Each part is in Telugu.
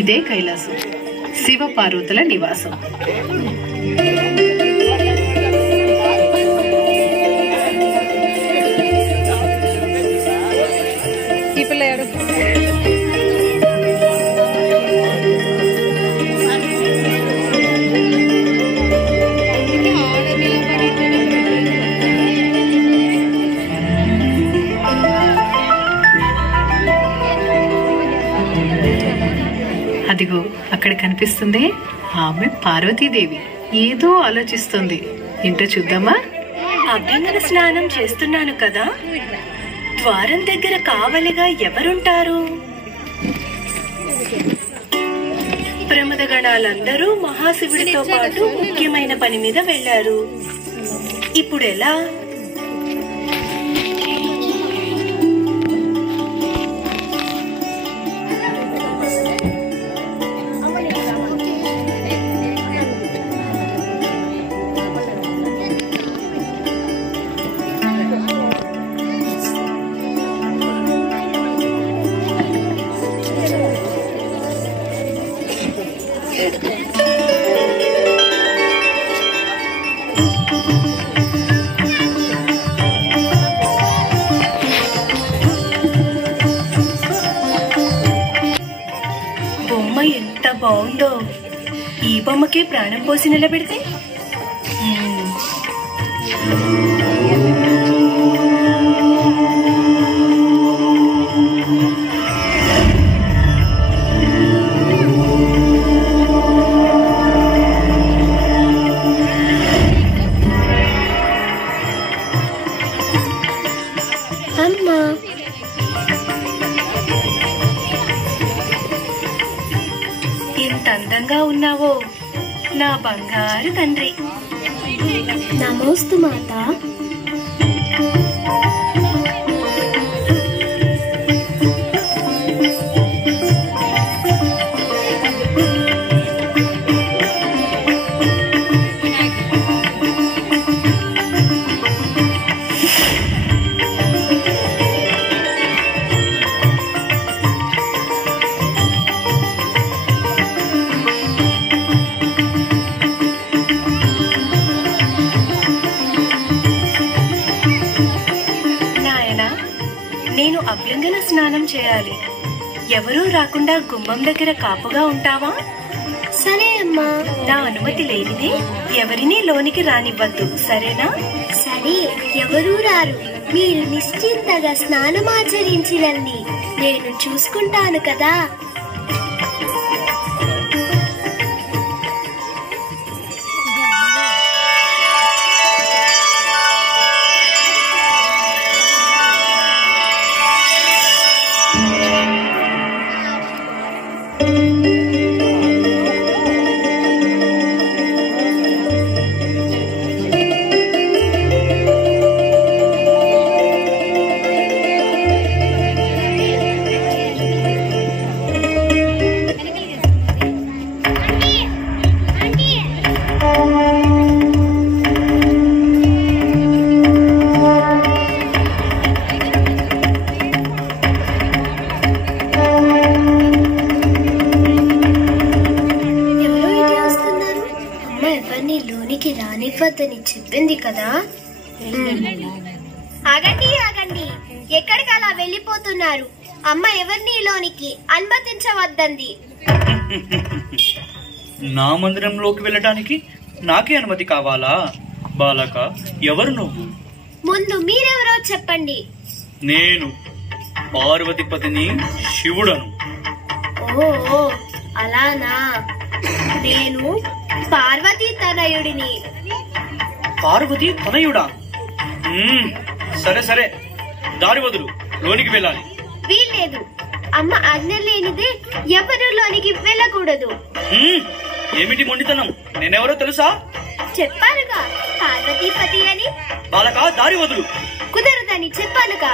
ఇదే కైలాసం, శివ పార్వతుల నివాసం. ఈ పిల్లడు అదిగో అక్కడ కనిపిస్తుంది ఆమె పార్వతీదేవి. ఏదో ఆలోచిస్తుంది. ఏంటో చూద్దామా? అభ్యంగన స్నానం చేస్తున్నాను కదా, ద్వారం దగ్గర కావలిగా ఎవరుంటారు? ప్రమదగణాలందరూ మహాశివుడితో పాటు ముఖ్యమైన పని మీద వెళ్లారు. ఇప్పుడు ఎలా? బొమ్మ ఎంత బాగుందో! ఈ బొమ్మకే ప్రాణం పోసి నిలబెడితే అమ్మా, ఎంత అందంగా ఉన్నావో నా బంగారు తండ్రి. నమోస్తు మాత. నేను అభ్యంగన స్నానం చేయాలి. ఎవరూ రాకుండా గుమ్మం దగ్గర కాపుగా ఉంటావా? సరే అమ్మా. నా అనుమతి లేనిదే ఎవరినీ లోనికి రానివ్వద్దు, సరేనా? సరే, ఎవరూ రారు. మీరు నిశ్చింతగా స్నానమాచరించిరండి, నేను చూసుకుంటాను కదా. లోనికి రానివ్వద్దని చెప్పింది కదా. ఆగండి ఆగండి, ఎక్కడికి అలా వెళ్ళిపోతున్నారు? అమ్మ ఎవరిని లోనికి అనుమతించవద్దంది. నా మందిరంలోకి వెళ్ళటానికి నాకే అనుమతి కావాలా? బాలక, ఎవరు నువ్వు? ముందు మీరెవరో చెప్పండి. నేను పార్వతీపతిని, శివుడను. ఓ అలానా? నేను పార్వతీ తనయుడిని. పార్వతీ తనయుడా? సరే సరే, దారి వదులు, లోనికి వెళ్ళాలి. వీల్లేదు, అమ్మ ఆజ్ఞ లేనిదే ఎవరు లోనికి వెళ్ళకూడదు. ఏమిటి మొండితనం? నేనెవరో తెలుసా? చెప్పానుగా, పార్వతీపతి అని. బాలక, దారి వదులు. కుదరదని చెప్పానుగా.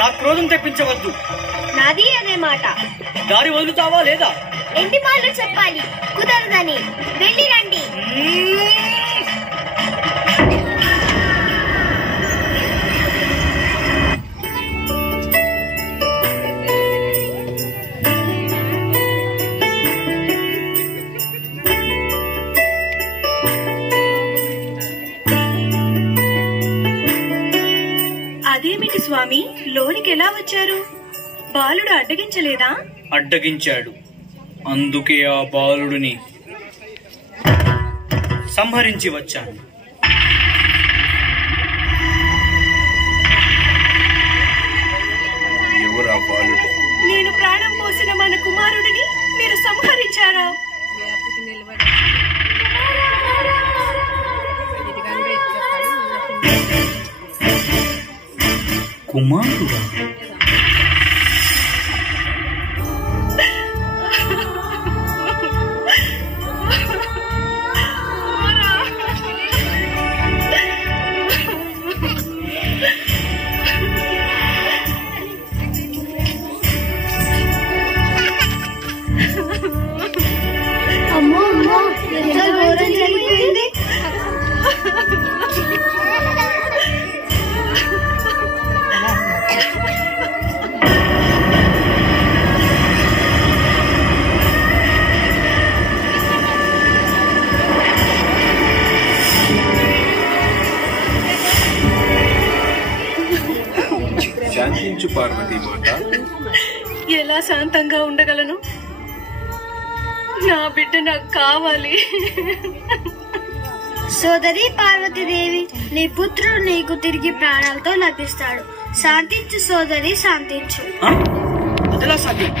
నా క్రోధం తెప్పించవద్దు. నాది అనే మాట. దారి వదులుతావా లేదా? ఎన్ని మాటలు చెప్పాలి? కుదరదని. వెళ్ళి రండి. వచ్చారు? బాలుడు అడ్డగించలేదా? అడ్డగించాడు. అందుకే ఆ బాలుడిని సంహరించి వచ్చాను. ఎవరా బాలుడు? నేను ప్రాణం పోసిన మన కుమారుడిని మీరు సంహరించారా? కుమారుడా? అమ్మో అమ్మో, ఎంత ఘోరం జరిగిపోయింది. శాంతించు పార్వతీ మాత. ఎలా శాంతంగా ఉండగలను? నా బిడ్డ నాకు కావాలి. సోదరి పార్వతీదేవి, నీ పుత్రుడు నీకు తిరిగి ప్రాణాలతో లభిస్తాడు. శాంతించు సోదరి, శాంతించు. అదలా సాధ్యం?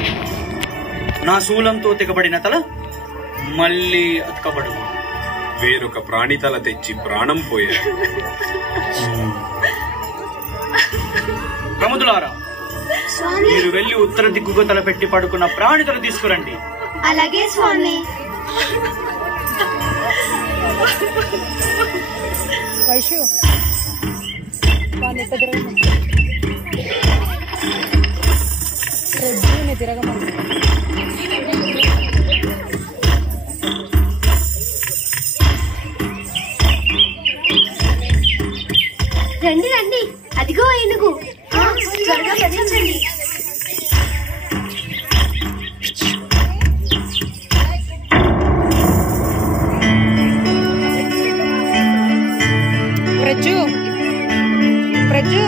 నా శూలంతో తెగబడిన తల మళ్ళీ అతకబడు. వేరొక ప్రాణి తల తెచ్చి ప్రాణం పోయాడు. ప్రముదులారా, మీరు వెళ్లి ఉత్తర దిక్కుగా తల పెట్టి పడుకున్న ప్రాణి తల తీసుకురండి. అలాగే స్వామి. రండి రండి, అదిగో ఏనుగు. త్వరగా వధించండి. ప్రజు ప్రజు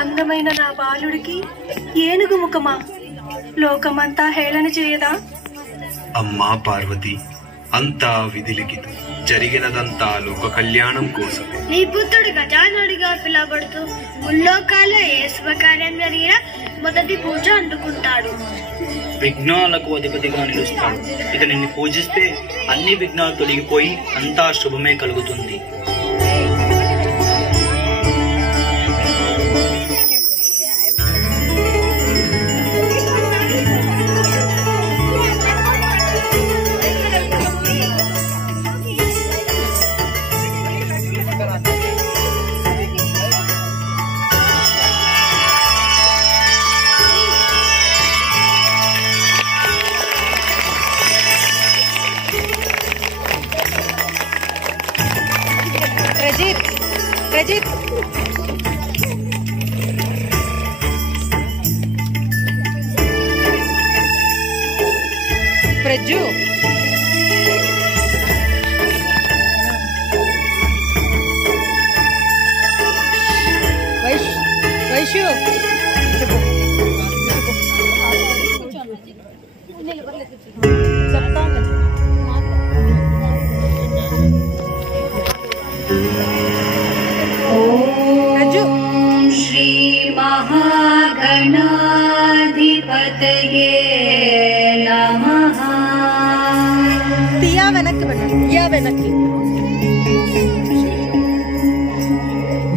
అందమైన నా బాలుడికి ఏనుగు ముఖమా? లోకమంతా హేళన చేయదా? అమ్మా పార్వతి, అంతా విధిలిఖితం. జరిగినదంతా లోక కళ్యాణం కోసం. నీ పుత్రుడు గజానుడిగా పిలవబడుతూ ముల్లోకాల్లో ఏ శుభకార్యం జరిగినా మొదటి పూజ అందుకుంటాడు. విఘ్నాలకు అధిపతిగా నిలుస్తాడు. ఇతనిని పూజిస్తే అన్ని విఘ్నాలు తొలగిపోయి అంతా శుభమే కలుగుతుంది. ప్రజిత్ ప్రజు వైషు శ్రీ మహాగణాధిపతయే నమః. తియా వెనక్కి వెళ్ళండి, తియా వెనక్కి.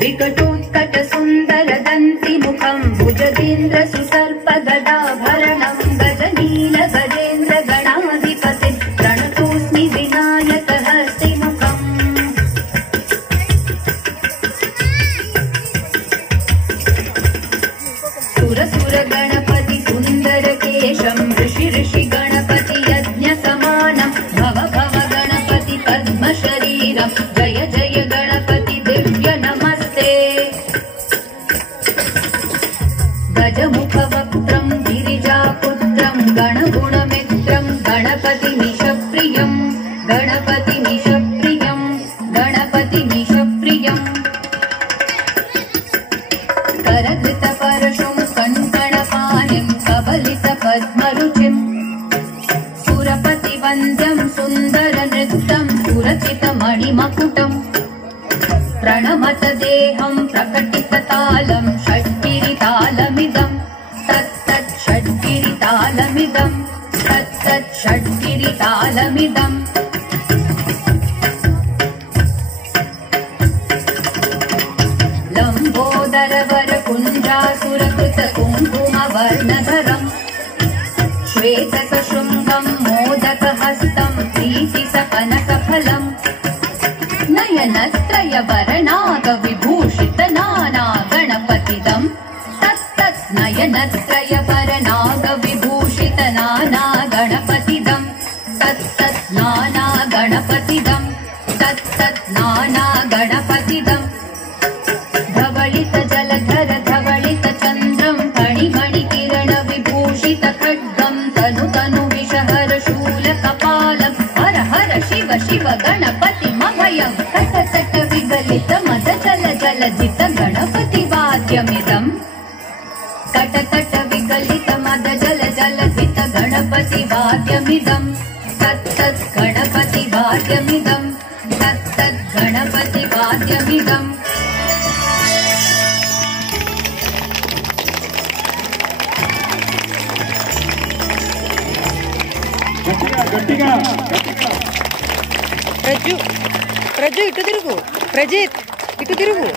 వికటోత్కట సుందర దంతి ముఖం భుజగేంద్ర సుసర్ప గదాభరణం గజనీల గజేంద్ర గణాధిపతి ప్రణతోస్మి వినాయక హస్తి ముఖం. शेषं ऋषि ऋषि गणपति यज्ञ समानं भव भव गणपति पद्म शरीरं जय जय गणपति दिव्य नमस्ते गजमुख वक्त्रं गिरिजापुत्रं गणगुणमित्रं गणपति निशप्रियं गणपति निशप्रियं गणपति निशप्रियम् करधृत परशुं कङ्कणपाणिं कबलित पद्मरुचिं सुरपति वन्द्यं सुन्दर नृत्यं सुरचित मणिमकुटम् प्रणमत देहं प्रकटित तालं षड्गिरितालमिदं तत्तत् षड्गिरितालमिदं तत्तत् षड्गिरितालमिदम् लम्बोदरवर कुञ्जासुरकृत कुङ्कुमवर्णधरम् श्वेतकशृङ्गं मोदकहस्तं प्रीतिसकनकफलम् नयनत्रयवरनागविभूषित नाना गणपतिदं तत्तत् नयनत्रयवरनागविभूषित नाना गणपतिदं तत्तत् नाना गणपतिदं तत्तत् नाना गणपतिदम् धवलित जलधर धवलित चन्द्रं फणिमणि किरण विभूषित खड्गं तनु तनु विषहर शूल कपालं हर हर शिव शिव गणपतिमभयं तट तट विगलित मद जल जलधित गणपति वाद्यमिदं कट तट विगलित मद जल जलधित गणपति वाद्यमिदं तत्तत् गणपति वाद्यमिदं तत्तत् गणपति वाद्यमिदम् ప్రజు ప్రజు ఇటు తిరుగు ప్రజిత్ ఇటు తిరుగు